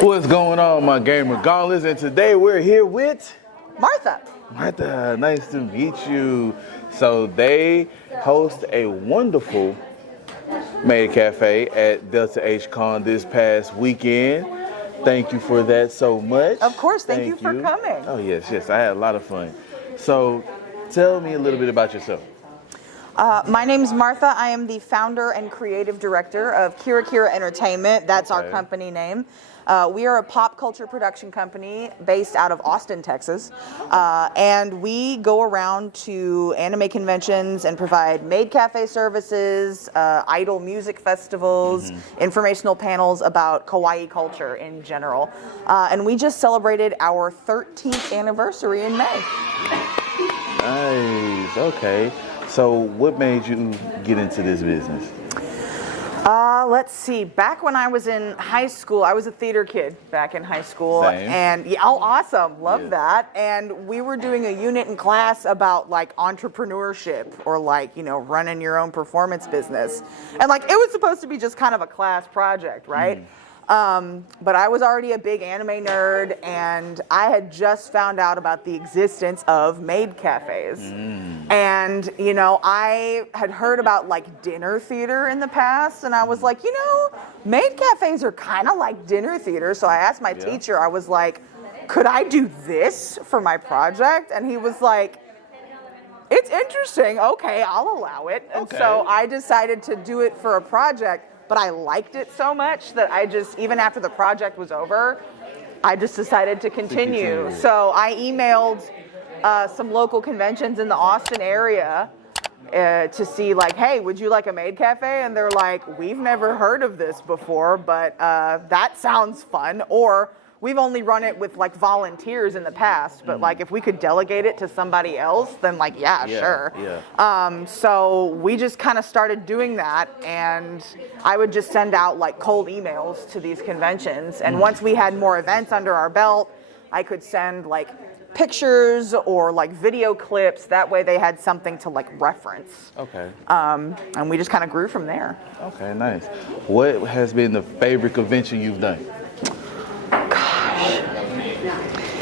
What's going on, my GamerGauntlets? And today we're here with Martha. Martha, nice to meet you. So they host a wonderful Maid Cafe at Delta H Con this past weekend. Thank you for that so much. Of course, thank you for coming. Oh yes, I had a lot of fun. So tell me a little bit about yourself. My name's Martha. I am the founder and creative director of Kira Kira Entertainment. That's our company name. We are a pop culture production company based out of Austin, Texas. And we go around to anime conventions and provide maid cafe services, idol music festivals, informational panels about kawaii culture in general. And we just celebrated our 13th anniversary in May. Nice, okay. So what made you get into this business? Let's see. Back when I was in high school, I was a theater kid back in high school. Same. And yeah, oh, awesome. Love that. And we were doing a unit in class about like entrepreneurship or like, you know, running your own performance business. And like, it was supposed to be just kind of a class project, right? But I was already a big anime nerd, and I had just found out about the existence of maid cafes. And, you know, I had heard about like dinner theater in the past, and I was like, you know, maid cafes are kind of like dinner theater. So I asked my teacher, I was like, could I do this for my project? And he was like, it's interesting. Okay, I'll allow it. And so I decided to do it for a project. But I liked it so much that I just, even after the project was over, I just decided to continue. So I emailed some local conventions in the Austin area to see like, hey, would you like a maid cafe? And they're like, we've never heard of this before, but that sounds fun. Or we've only run it with like volunteers in the past, but like if we could delegate it to somebody else, then like, sure. So we just kind of started doing that, and I would just send out like cold emails to these conventions. And once we had more events under our belt, I could send like pictures or like video clips. That way they had something to like reference. And we just kind of grew from there. Okay, nice. What has been the favorite convention you've done?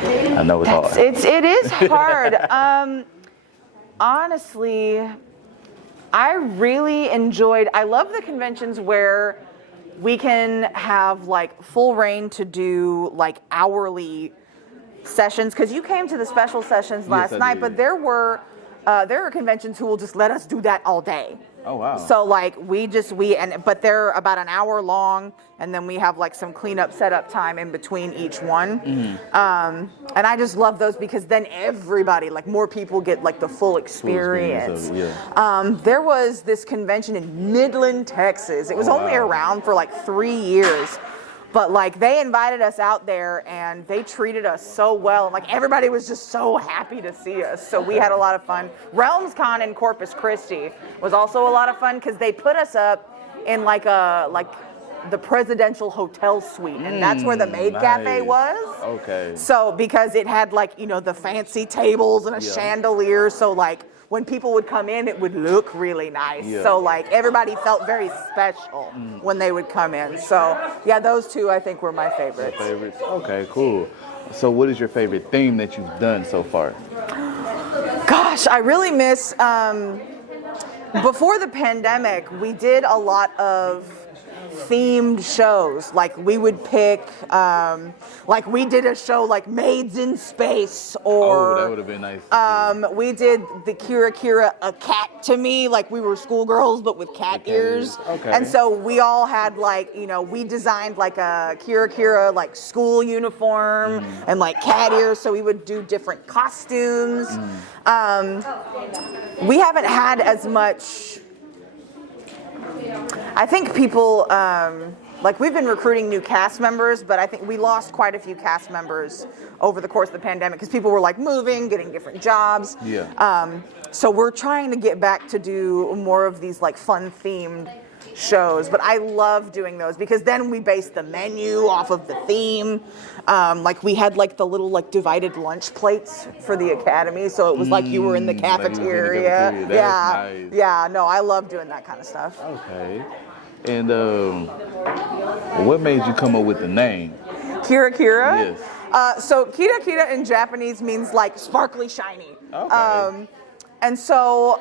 I know it's hard. It is hard. Honestly, I really enjoyed, I love the conventions where we can have like full reign to do like hourly sessions, because you came to the special sessions last night, but there are conventions who will just let us do that all day. Oh wow. So like but they're about an hour long, and then we have like some cleanup setup time in between each one. And I just love those because then everybody, like more people get like the full experience. There was this convention in Midland, Texas. It was only around for like 3 years. But like they invited us out there and they treated us so well. And like everybody was just so happy to see us. So we had a lot of fun. RealmsCon in Corpus Christi was also a lot of fun because they put us up in like the presidential hotel suite, and that's where the maid cafe was. So because it had like, you know, the fancy tables and a chandelier, so like when people would come in, it would look really nice. So like everybody felt very special when they would come in. So yeah, those two I think were my favorites. Okay, cool. So what is your favorite theme that you've done so far? Gosh, I really miss, before the pandemic, we did a lot of themed shows. Like we would pick, like we did a show like Maids in Space, or that would have been nice. We did the Kira Kira A Cat to Me, like we were schoolgirls but with cat ears. And so we all had like, you know, we designed like a Kira Kira like school uniform and like cat ears, so we would do different costumes. We haven't had as much, I think people, like we've been recruiting new cast members, but I think we lost quite a few cast members over the course of the pandemic because people were like moving, getting different jobs. So we're trying to get back to do more of these like fun themed shows, but I love doing those because then we base the menu off of the theme. Like we had like the little like divided lunch plates for the academy, so it was like you were in the cafeteria. No, I love doing that kind of stuff. Okay. And what made you come up with the name? Kira Kira? Yes. So Kira Kira in Japanese means like sparkly shiny. Okay. And so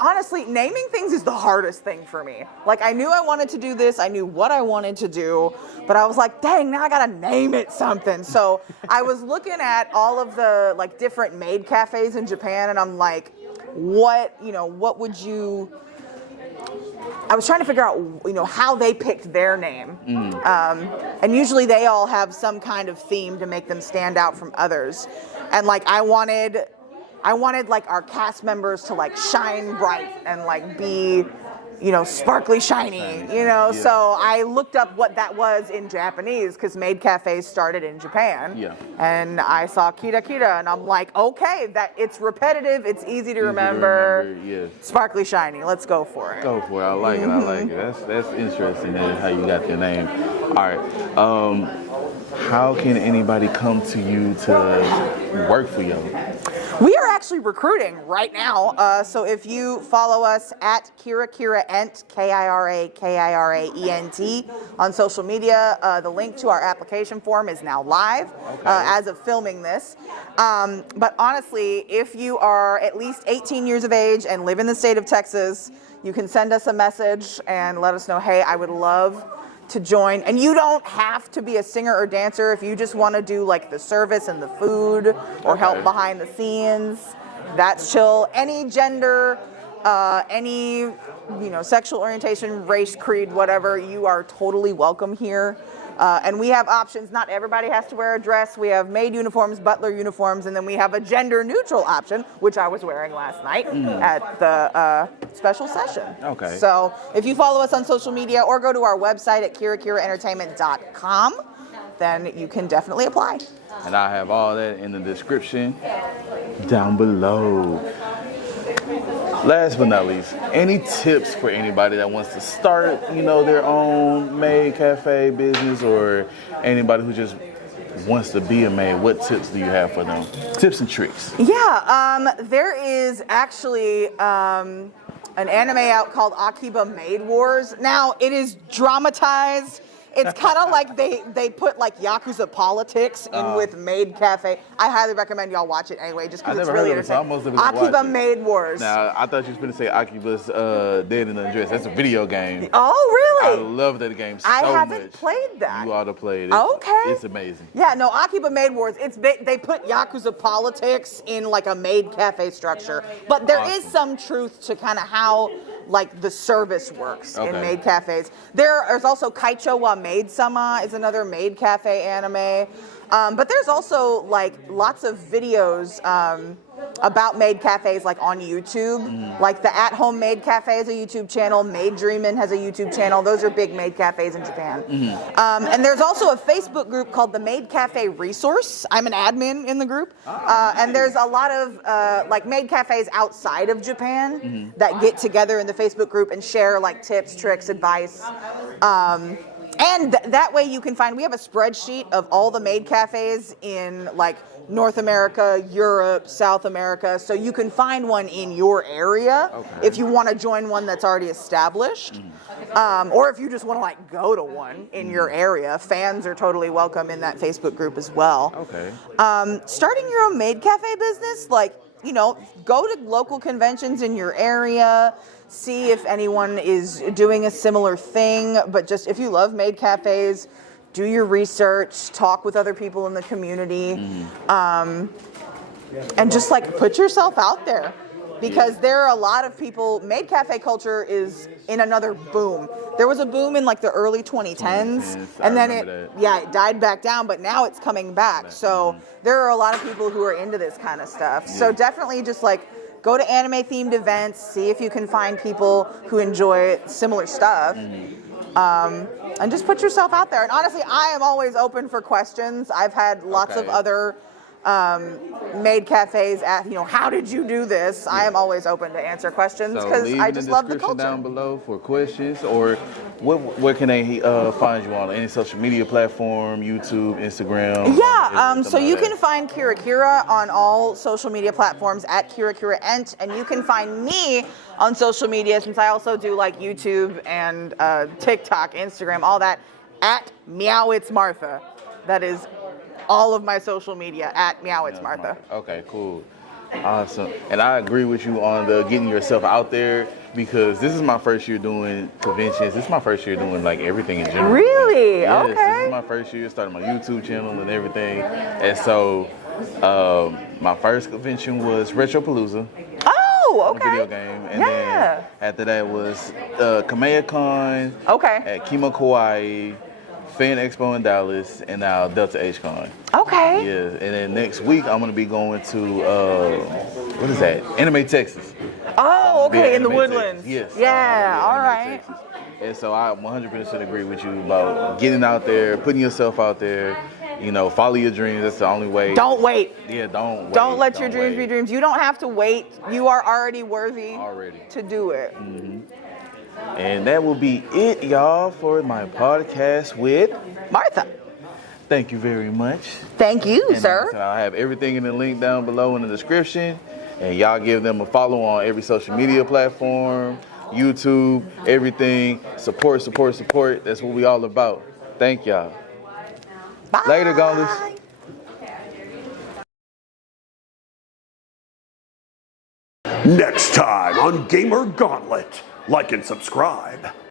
honestly, naming things is the hardest thing for me. Like, I knew I wanted to do this, I knew what I wanted to do, but I was like, dang, now I gotta name it something. So I was looking at all of the like different maid cafes in Japan, and I'm like, what would you... I was trying to figure out, how they picked their name. And usually they all have some kind of theme to make them stand out from others. And like, I wanted like our cast members to like shine bright and like be, sparkly shiny, Yeah. So I looked up what that was in Japanese because maid cafes started in Japan. Yeah. And I saw Kira Kira and I'm like, okay, that it's repetitive, it's easy to remember. Yeah. Sparkly shiny, let's go for it. Go for it. I like it. I like it. That's interesting. That how you got your name. All right. How can anybody come to you to work for you? We are actually recruiting right now. So if you follow us at Kira Kiraent, KiraKiraent on social media, the link to our application form is now live as of filming this. But honestly, if you are at least 18 years of age and live in the state of Texas, you can send us a message and let us know, hey, I would love to join. And you don't have to be a singer or dancer if you just want to do like the service and the food or help behind the scenes. That's chill. Any gender, any sexual orientation, race, creed, whatever, you are totally welcome here. And we have options. Not everybody has to wear a dress. We have maid uniforms, butler uniforms, and then we have a gender neutral option, which I was wearing last night at the special session. Okay. So if you follow us on social media or go to our website at kirakiraentertainment.com, then you can definitely apply. And I have all that in the description down below. Last but not least, any tips for anybody that wants to start, their own maid cafe business, or anybody who just wants to be a maid? What tips do you have for them? Tips and tricks. Yeah, there is actually an anime out called Akiba Maid Wars. Now, it is dramatized. It's kind of like they put like Yakuza politics in with Maid Cafe. I highly recommend y'all watch it anyway, just because it's really entertaining. Akiba Maid Wars. Now, I thought you was going to say Akiba's Dead in the Dress. That's a video game. Oh, really? I love that game so much. I haven't played that. You ought to play it. Okay. It's amazing. Yeah, no, Akiba Maid Wars, they put Yakuza politics in like a maid cafe structure. But there is some truth to kind of how like the service works in maid cafes. There's also Kaicho wa Maid Sama is another maid cafe anime. But there's also like lots of videos about maid cafes like on YouTube. Like the At Home Maid Cafe is a YouTube channel. Maid Dreamin' has a YouTube channel. Those are big maid cafes in Japan. And there's also a Facebook group called the Maid Cafe Resource. I'm an admin in the group. And there's a lot of like maid cafes outside of Japan that get together in the Facebook group and share like tips, tricks, advice. And that way you can find, we have a spreadsheet of all the maid cafes in like North America, Europe, South America. So you can find one in your area if you want to join one that's already established. Or if you just want to like go to one in your area. Fans are totally welcome in that Facebook group as well. Starting your own maid cafe business, like, go to local conventions in your area. See if anyone is doing a similar thing, but just if you love maid cafes, do your research, talk with other people in the community, and just like put yourself out there, because there are a lot of people. Maid cafe culture is in another boom. There was a boom in like the early 2010s, and then it died back down, but now it's coming back. So there are a lot of people who are into this kind of stuff. So definitely just like go to anime-themed events, see if you can find people who enjoy similar stuff, and just put yourself out there. And honestly, I am always open for questions. I've had lots of other maid cafes ask, how did you do this? I am always open to answer questions because I just love the culture. Down below for questions, or where can they find you on any social media platform, YouTube, Instagram? Yeah, so you can find Kira Kira on all social media platforms at Kira Kiraent, and you can find me on social media, since I also do like YouTube and TikTok, Instagram, all that, at Meowitsmartha. That is all of my social media at Meowitsmartha. Okay, cool. Awesome. And I agree with you on the getting yourself out there, because this is my first year doing conventions. This is my first year doing like everything in general. Really? Yes, Okay. This is my first year starting my YouTube channel and everything. And so my first convention was Retropalooza. Oh, okay. Video game. And then after that was KamehaCon at Kimo Kauai, Fan Expo in Dallas, and now Delta H Con. Okay. Yeah, and then next week I'm gonna be going to what is that? Anime Texas. Oh, okay, in the Anime Woodlands. Texas. Yes. Yeah, all Anime right. Texas. And so I 100% agree with you about getting out there, putting yourself out there. You know, follow your dreams. That's the only way. Don't wait. Yeah, don't wait. Don't let your dreams be dreams. You don't have to wait. You are already worthy to do it. Mm-hmm. And that will be it, y'all, for my podcast with Martha. Thank you very much. Thank you, and sir. Like I said, I'll have everything in the link down below in the description. And y'all give them a follow on every social media platform, YouTube, everything. Support, support, support. That's what we all about. Thank y'all. Bye. Later, Gauntlets. Next time on Gamer Gauntlet. Like and subscribe.